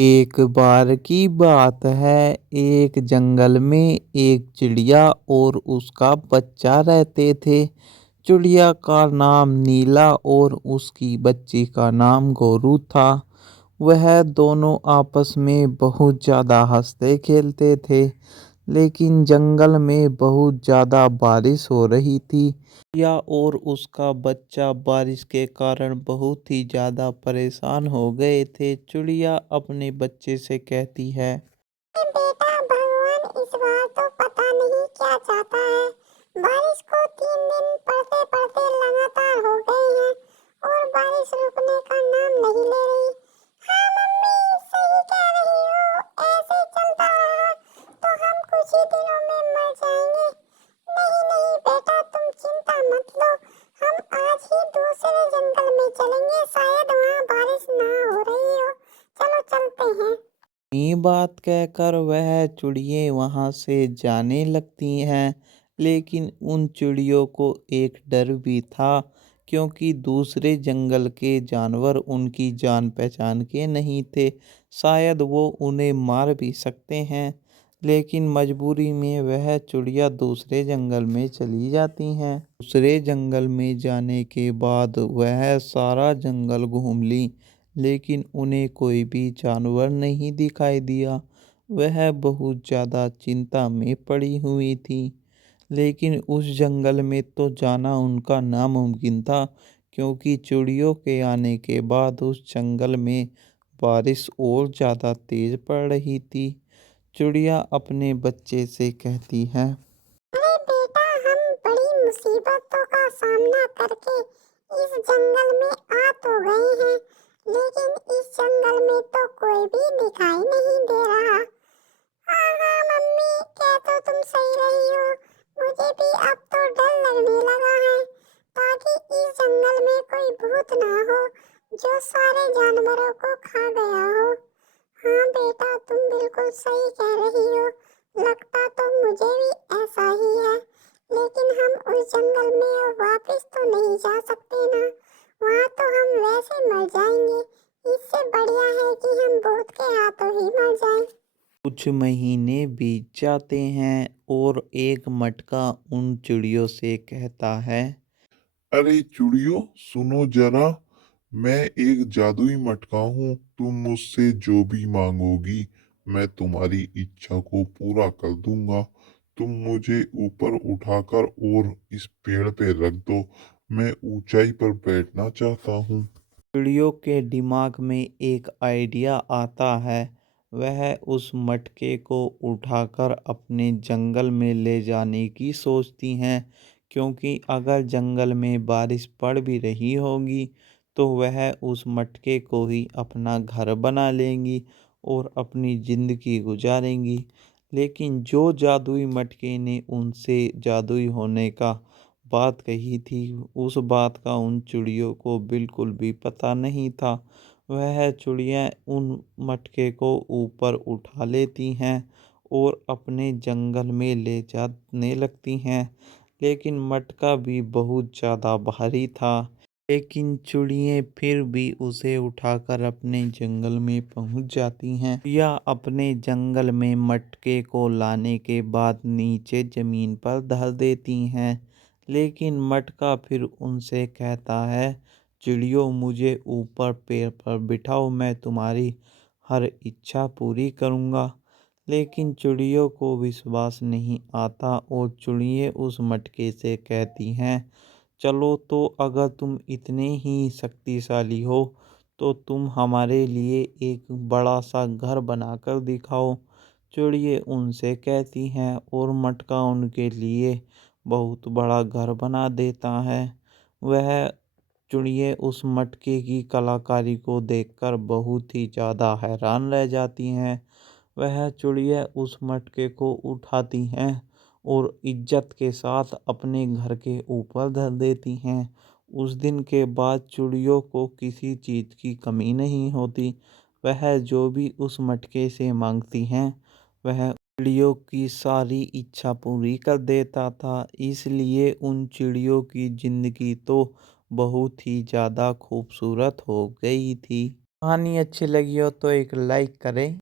एक बार की बात है, एक जंगल में एक चिड़िया और उसका बच्चा रहते थे। चिड़िया का नाम नीला और उसकी बच्ची का नाम गोरू था। वह दोनों आपस में बहुत ज़्यादा हंसते खेलते थे, लेकिन जंगल में बहुत ज़्यादा बारिश हो रही थी। चिड़िया और उसका बच्चा बारिश के कारण बहुत ही ज़्यादा परेशान हो गए थे। चिड़िया अपने बच्चे से कहती है, बेटा, भगवान इस बार तो पता नहीं क्या चाहता है। बारिश को 3 दिन पड़ते पड़ते लगातार हो गए हैं और बारिश रुकने का नाम नहीं ले रही। हाँ मम्मी, सही कह रही हो। ऐसे चलता रहा तो हम कुछ ही दिनों में मर जाएंगे। नहीं नहीं बेटा, तुम चिंता मत लो। हम आज ही दूसरे जंगल में चलेंगे, शायद वहाँ बारिश ना हो रही हो। चलो चलते हैं। ये बात कहकर वह चिड़िए वहाँ से जाने लगती हैं। लेकिन उन चिड़ियों को एक डर भी था, क्योंकि दूसरे जंगल के जानवर उनकी जान पहचान के नहीं थे। शायद वो उन्हें मार भी सकते हैं। लेकिन मजबूरी में वह चिड़िया दूसरे जंगल में चली जाती हैं। दूसरे जंगल में जाने के बाद वह सारा जंगल घूम ली, लेकिन उन्हें कोई भी जानवर नहीं दिखाई दिया। वह बहुत ज़्यादा चिंता में पड़ी हुई थी। लेकिन उस जंगल में तो जाना उनका नामुमकिन था, क्योंकि चिड़ियों के आने के बाद उस जंगल में बारिश और ज़्यादा तेज़ पड़ रही थी। चिड़िया अपने बच्चे से कहती है, अरे बेटा, हम बड़ी मुसीबतों का सामना करके इस जंगल में आ तो गए हैं, लेकिन इस जंगल में तो कोई भी दिखाई नहीं दे रहा। हाँ हाँ मम्मी, क्या तो तुम सही रही हो। मुझे भी अब तो डर लगने लगा है, ताकि इस जंगल में कोई भूत ना हो जो सारे जानवरों को खा गया हो। हाँ बेटा, तुम बिल्कुल सही कह रही हो। लगता तो मुझे भी ऐसा ही है, लेकिन हम उस जंगल में वापस तो नहीं जा सकते ना। वहाँ तो हम वैसे मर जाएंगे। इससे बढ़िया है कि हम भूत के हाथों ही मर जाएं। कुछ महीने बीत जाते हैं और एक मटका उन चिड़ियों से कहता है, अरे चुड़ियों, सुनो जरा। मैं एक जादुई मटका हूँ। तुम मुझसे जो भी मांगोगी, मैं तुम्हारी इच्छा को पूरा कर दूंगा। तुम मुझे ऊपर उठाकर और इस पेड़ पे रख दो। मैं ऊंचाई पर बैठना चाहता हूँ। चिड़ियों के दिमाग में एक आइडिया आता है। वह उस मटके को उठाकर अपने जंगल में ले जाने की सोचती हैं, क्योंकि अगर जंगल में बारिश पड़ भी रही होगी तो वह उस मटके को ही अपना घर बना लेंगी और अपनी ज़िंदगी गुजारेंगी। लेकिन जो जादुई मटके ने उनसे जादुई होने का बात कही थी, उस बात का उन चिड़ियों को बिल्कुल भी पता नहीं था। वह चिड़िया उन मटके को ऊपर उठा लेती हैं और अपने जंगल में ले जाने लगती हैं। लेकिन मटका भी बहुत ज़्यादा भारी था। लेकिन चिड़िया फिर भी उसे उठाकर अपने जंगल में पहुंच जाती हैं। चिड़िया अपने जंगल में मटके को लाने के बाद नीचे ज़मीन पर धर देती हैं। लेकिन मटका फिर उनसे कहता है, चिड़ियों, मुझे ऊपर पेड़ पर बिठाओ, मैं तुम्हारी हर इच्छा पूरी करूँगा। लेकिन चिड़ियों को विश्वास नहीं आता और चिड़िया उस मटके से कहती हैं, चलो तो अगर तुम इतने ही शक्तिशाली हो तो तुम हमारे लिए एक बड़ा सा घर बनाकर दिखाओ। चिड़िया उनसे कहती हैं और मटका उनके लिए बहुत बड़ा घर बना देता है। वह चिड़िया उस मटके की कलाकारी को देखकर बहुत ही ज़्यादा हैरान रह जाती हैं। वह चिड़िया उस मटके को उठाती हैं और इज्जत के साथ अपने घर के ऊपर धर देती हैं। उस दिन के बाद चिड़ियों को किसी चीज़ की कमी नहीं होती। वह जो भी उस मटके से मांगती हैं, वह चिड़ियों की सारी इच्छा पूरी कर देता था। इसलिए उन चिड़ियों की ज़िंदगी तो बहुत ही ज़्यादा खूबसूरत हो गई थी। कहानी अच्छी लगी हो तो एक लाइक करें।